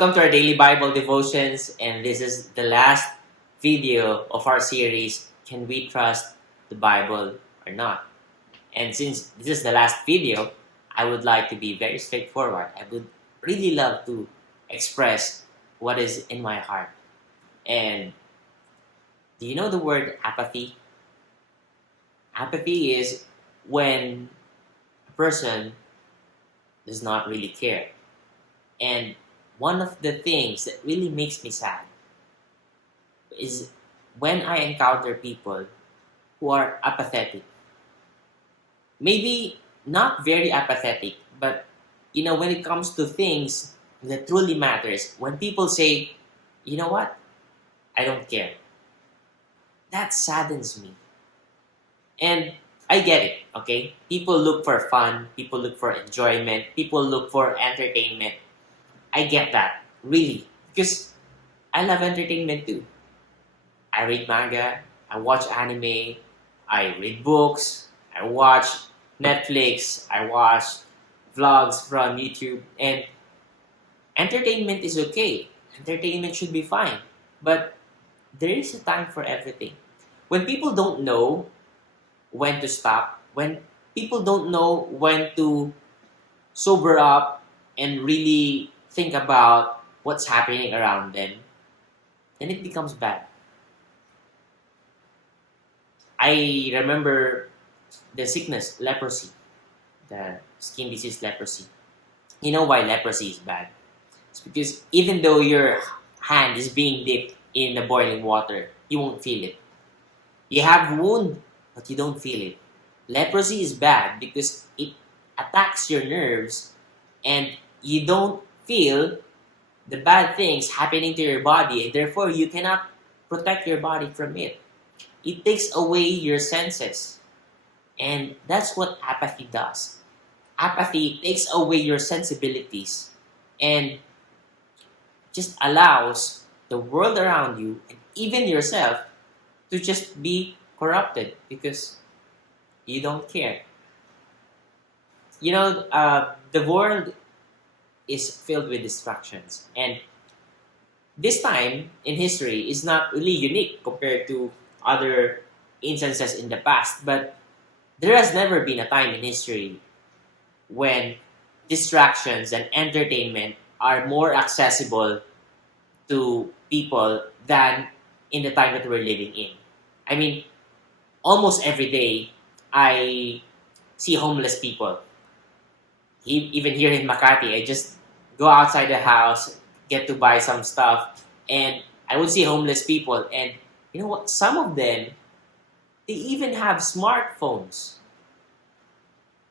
Welcome to our daily Bible devotions, and this is the last video of our series, Can We Trust the Bible or Not? And since this is the last video, I would like to be very straightforward. I would really love to express what is in my heart. And do you know the word apathy? Apathy is when a person does not really care. And one of the things that really makes me sad is when I encounter people who are apathetic. Maybe not very apathetic, but when it comes to things that truly matters, when people say, you know what, I don't care, that saddens me. And I get it, okay? People look for fun, people look for enjoyment, people look for entertainment. I get that, really, because I love entertainment too. I read manga, I watch anime, I read books, I watch Netflix, I watch vlogs from YouTube, and entertainment is okay. Entertainment should be fine, but there is a time for everything. When people don't know when to stop, when people don't know when to sober up and really think about what's happening around them, then it becomes bad. I remember the sickness, leprosy, the skin disease leprosy. You know why leprosy is bad? It's because even though your hand is being dipped in the boiling water, you won't feel it. You have wound, but you don't feel it. Leprosy is bad because it attacks your nerves and you don't feel the bad things happening to your body, and therefore you cannot protect your body from it. It takes away your senses, and that's what apathy does. Apathy takes away your sensibilities and just allows the world around you and even yourself to just be corrupted because you don't care. The world is filled with distractions, and this time in history is not really unique compared to other instances in the past, but there has never been a time in history when distractions and entertainment are more accessible to people than in the time that we're living in. I mean, almost every day I see homeless people. Even here in Makati, I just go outside the house, get to buy some stuff, and I would see homeless people. And you know what? Some of them, they even have smartphones.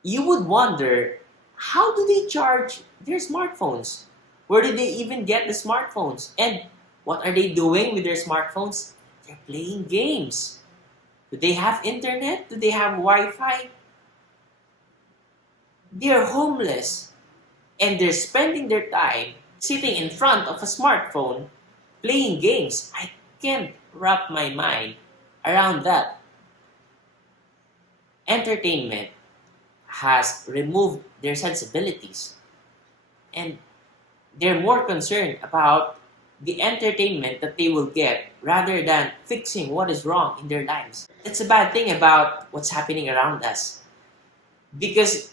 You would wonder, how do they charge their smartphones? Where did they even get the smartphones? And what are they doing with their smartphones? They're playing games. Do they have internet? Do they have Wi-Fi? They're homeless. And they're spending their time sitting in front of a smartphone playing games. I can't wrap my mind around that. Entertainment has removed their sensibilities, and they're more concerned about the entertainment that they will get rather than fixing what is wrong in their lives. That's a bad thing about what's happening around us, because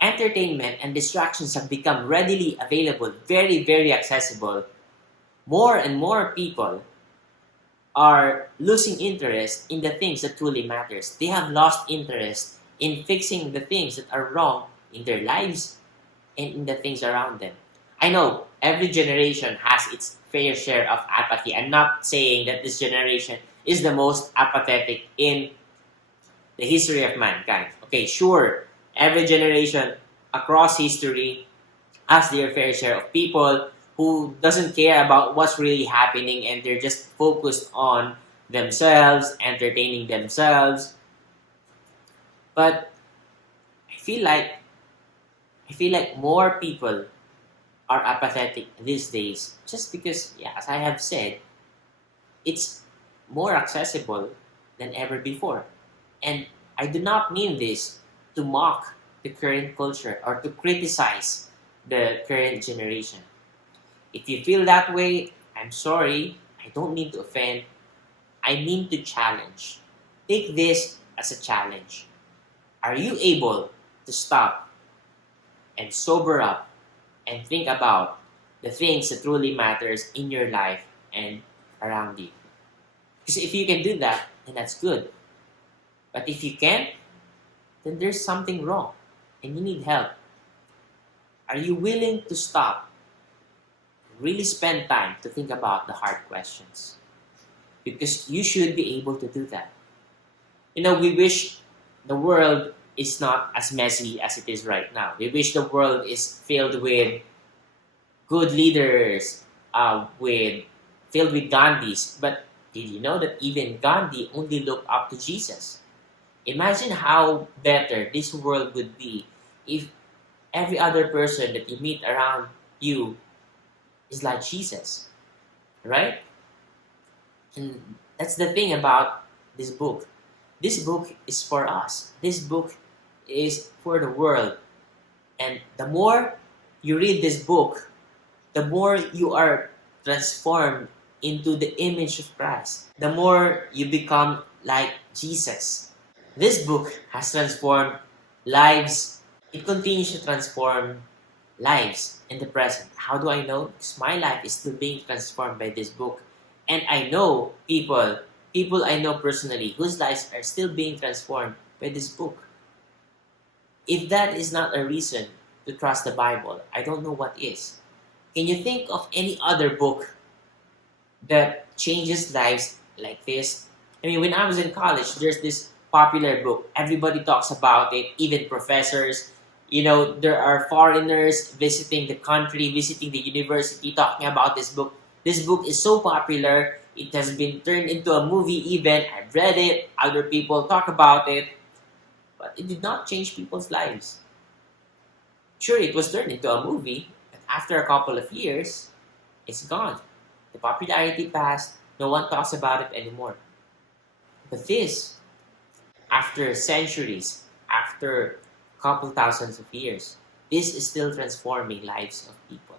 entertainment and distractions have become readily available, very, very accessible. More and more people are losing interest in the things that truly matters. They have lost interest in fixing the things that are wrong in their lives and in the things around them. I know every generation has its fair share of apathy. I'm not saying that this generation is the most apathetic in the history of mankind. Okay, sure, every generation across history has their fair share of people who doesn't care about what's really happening and they're just focused on themselves, entertaining themselves. But I feel like more people are apathetic these days just because, as I have said, it's more accessible than ever before. And I do not mean this to mock the current culture or to criticize the current generation. If you feel that way, I'm sorry. I don't mean to offend. I mean to challenge. Take this as a challenge. Are you able to stop and sober up and think about the things that truly matters in your life and around you? Because if you can do that, then that's good. But if you can't, then there's something wrong and you need help. Are you willing to stop, really spend time to think about the hard questions? Because you should be able to do that. We wish the world is not as messy as it is right now. We wish the world is filled with good leaders, filled with Gandhis. But did you know that even Gandhi only looked up to Jesus? Imagine how better this world would be if every other person that you meet around you is like Jesus, right? And that's the thing about this book. This book is for us. This book is for the world. And the more you read this book, the more you are transformed into the image of Christ. The more you become like Jesus. This book has transformed lives. It continues to transform lives in the present. How do I know? Because my life is still being transformed by this book. And I know people I know personally whose lives are still being transformed by this book. If that is not a reason to trust the Bible, I don't know what is. Can you think of any other book that changes lives like this? I mean, when I was in college, there's this popular book. Everybody talks about it, even professors. There are foreigners visiting the country, visiting the university, talking about this book. This book is so popular, it has been turned into a movie even. I've read it, other people talk about it, but it did not change people's lives. Sure, it was turned into a movie, but after a couple of years, it's gone. The popularity passed, no one talks about it anymore. But this, after centuries, after a couple thousands of years, this is still transforming lives of people.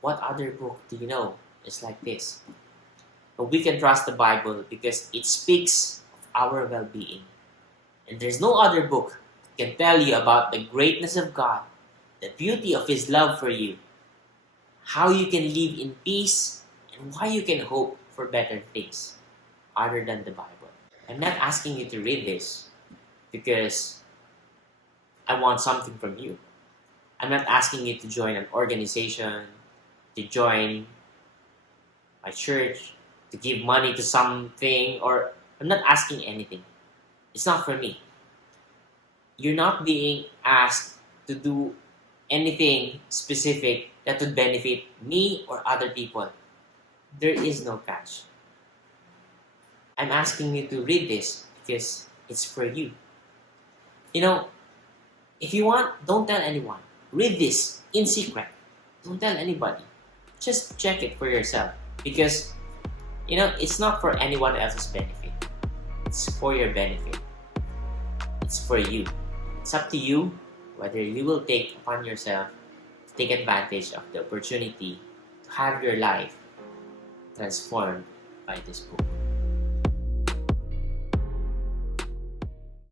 What other book do you know is like this? But we can trust the Bible because it speaks of our well-being. And there's no other book that can tell you about the greatness of God, the beauty of His love for you, how you can live in peace, and why you can hope for better things other than the Bible. I'm not asking you to read this because I want something from you. I'm not asking you to join an organization, to join my church, to give money to something, or I'm not asking anything. It's not for me. You're not being asked to do anything specific that would benefit me or other people. There is no catch. I'm asking you to read this because it's for you. If you want, don't tell anyone. Read this in secret. Don't tell anybody. Just check it for yourself. Because, it's not for anyone else's benefit. It's for your benefit. It's for you. It's up to you whether you will take upon yourself to take advantage of the opportunity to have your life transformed by this book.